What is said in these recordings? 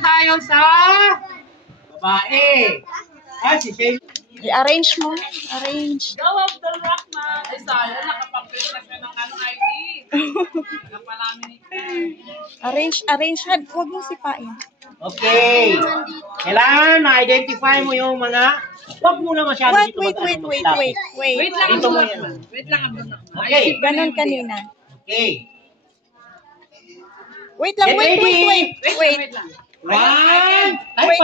naman tayo sa babae. Si Shane. I-arrange mo. Arrange. Go of the rock, ma. Ay, sayang. Nakapapit na siya ng ID. Arrange. Huwag mo sipain. Okay. Kailangan ma-identify mo yung mga... Huwag mo na masyado dito. Wait lang, dito mo Abdul yan. Wait lang, Abdul Rahman. Okay. Ganon kanina. Okay. Wait lang, wait. Wait lang. One. Wait.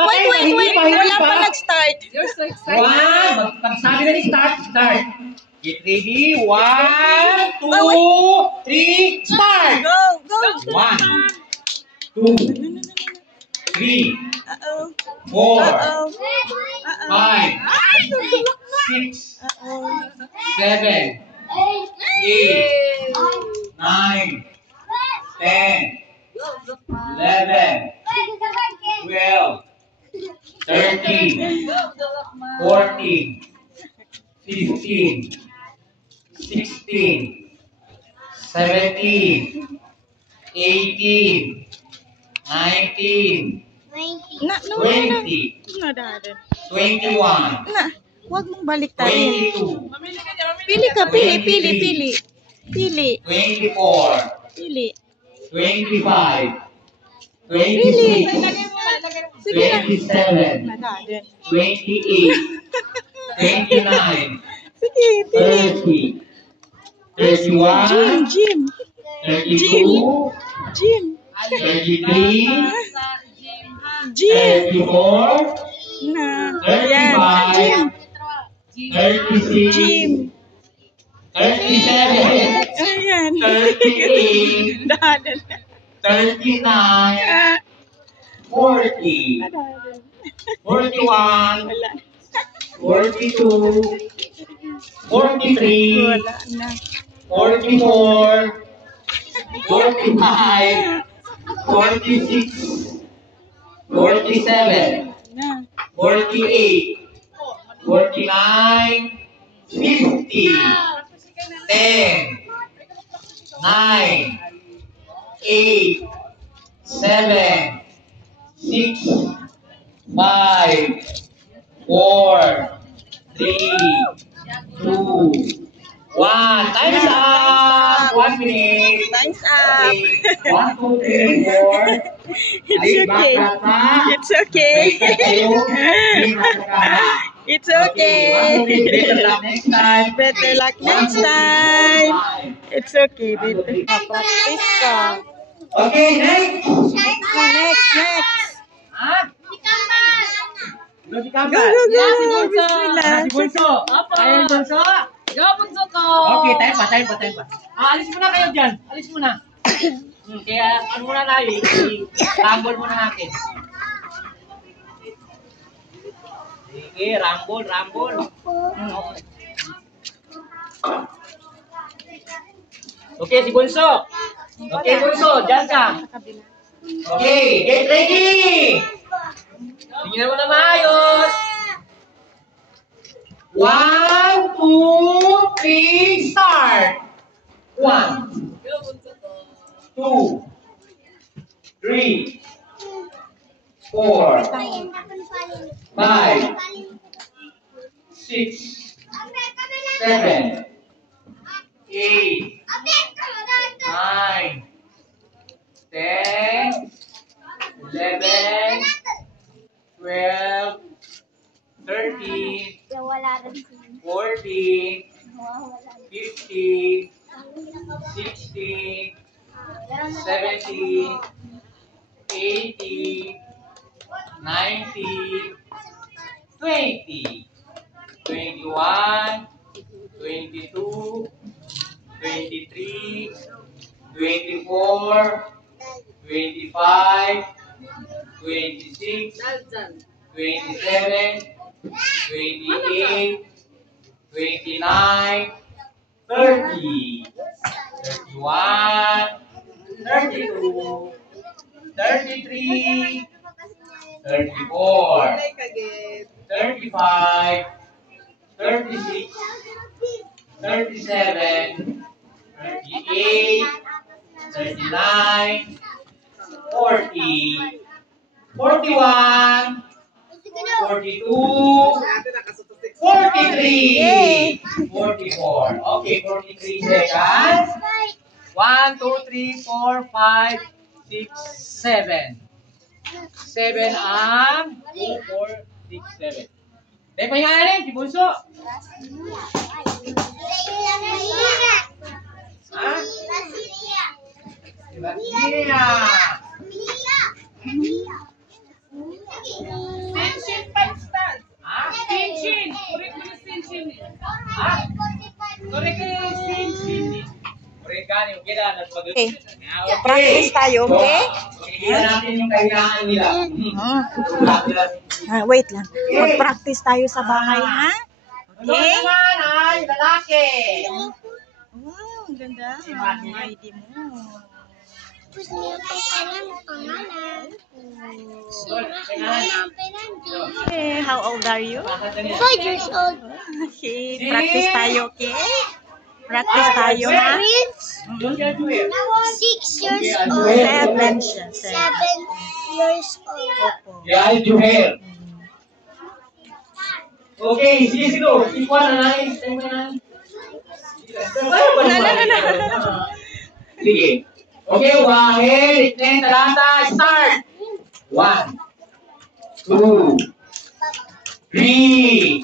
Wala pa nag-start. You're so excited. One. Pag sabi na ni start. Get ready. 1, 2, 3, start. Go. 1, 2, 3, 4, 5, 6, 7, 8, 9, 10, 11, 12, 13, 14, 15, 16, 17, 18, 19, 20, 21, Na, huwag mong baliktarin. 22, Pili ka, pili. 24, Pili. 25, 26, Sige na. 27, Madadin. 28, 29, Sige, pili. 30, 31, Jim. 32, Jim. 33, Jim. 34, Na. Ayan. Jim. 36, Jim. 37, Ayan. 38, Dadin. 39, 40, Dadin. 41, Wala. 42, 43, Wala na. 44, 45, 46, 47, Na. 48, 49, 50, 10, 9, 8, 7, 6, 5, 4, 3, 2, 1. Time's up! 1 minute. Time's up. 1, 2, 3, 4. It's okay. It's okay. It's okay. Better luck next time. Better luck next time. It's okay. Better practice ka. Okay, next. Next. Ha? Si Kamal. Go. Bismillah. Si Bunso. Kaya yung Bunso? Go, bunso ko. Okay, time pa. Alis muna kayo dyan. Alis muna. Kaya ano muna tayo, i-rumble muna natin. Sige, rumble. Okay, si Bunso. Okay, Bunso, dyan ka. Okay, get ready. Tingnan mo na maayos. 1, 2, 3, start. 1, 2, 3, 4, 5, 6, 7, 8, 9, 10, 11, 12, 13, 14, 15, 16, 17, 18, 19, 20, 21, 22, 23, 24, 25, 26, 27, 28, 29, 30, 31, 32, 33, 34, 35, 36, 37, 38, 39, 40, 41, 42, 43, 44. Okay, 43 seconds. 1, 2, 3, 4, 5, 6, 7. 7 ang 2, 4, 6, 7. Dahil pa nga rin, si Bunso. Ha? Si Batia. Sinshin Panstan. Ha? Sinshin. Correct mo yung Sinshin. Ha? Correct mo yung Sinshin. Mereka yung kira nagpag- Okay. Okay. Practice tayo, okay? Makikita natin yung kailangan nila. Wait lang. Mag-practice tayo sa bahay, ha? Ano Okay? naman ay lalaki? Wow, ang ganda. Ang ID mo. Okay, how old are you? 4 years old. Okay, practice tayo, okay? Practice tayo, ha? Yung graduate. 6 years old. 7 siya. 7 years old. Yeah, Juhel. Okay, sige, sige. Ikuha na natin. Sige. Okay, Wahel, Itnen, Talata, start. 1, 2, 3,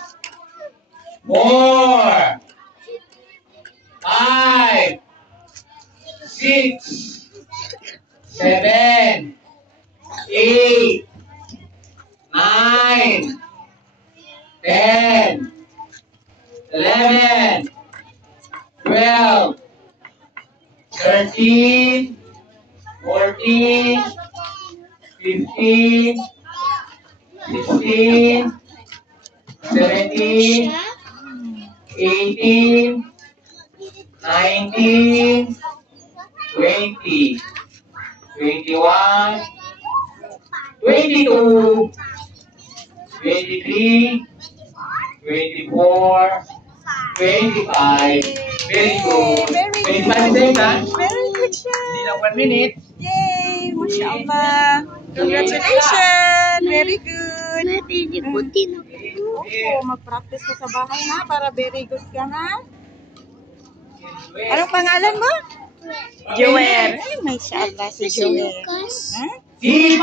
4, 5, 6, 7, 8, 9, 10, 11, 12, 13, 14, 15, 16, 17, 18, 19, 20, 21, 22, 23, 24, 25. Very good. 25 seconds. Very good siya. Hindi na 1 minute. Yay! Mashallah. Congratulations! Very good. Opo, mag-practice ka sa bahay, ha? Para very good ka, ha? Anong pangalan mo? Joel. Ay, mashallah si Joel. Lucas. Ha? Si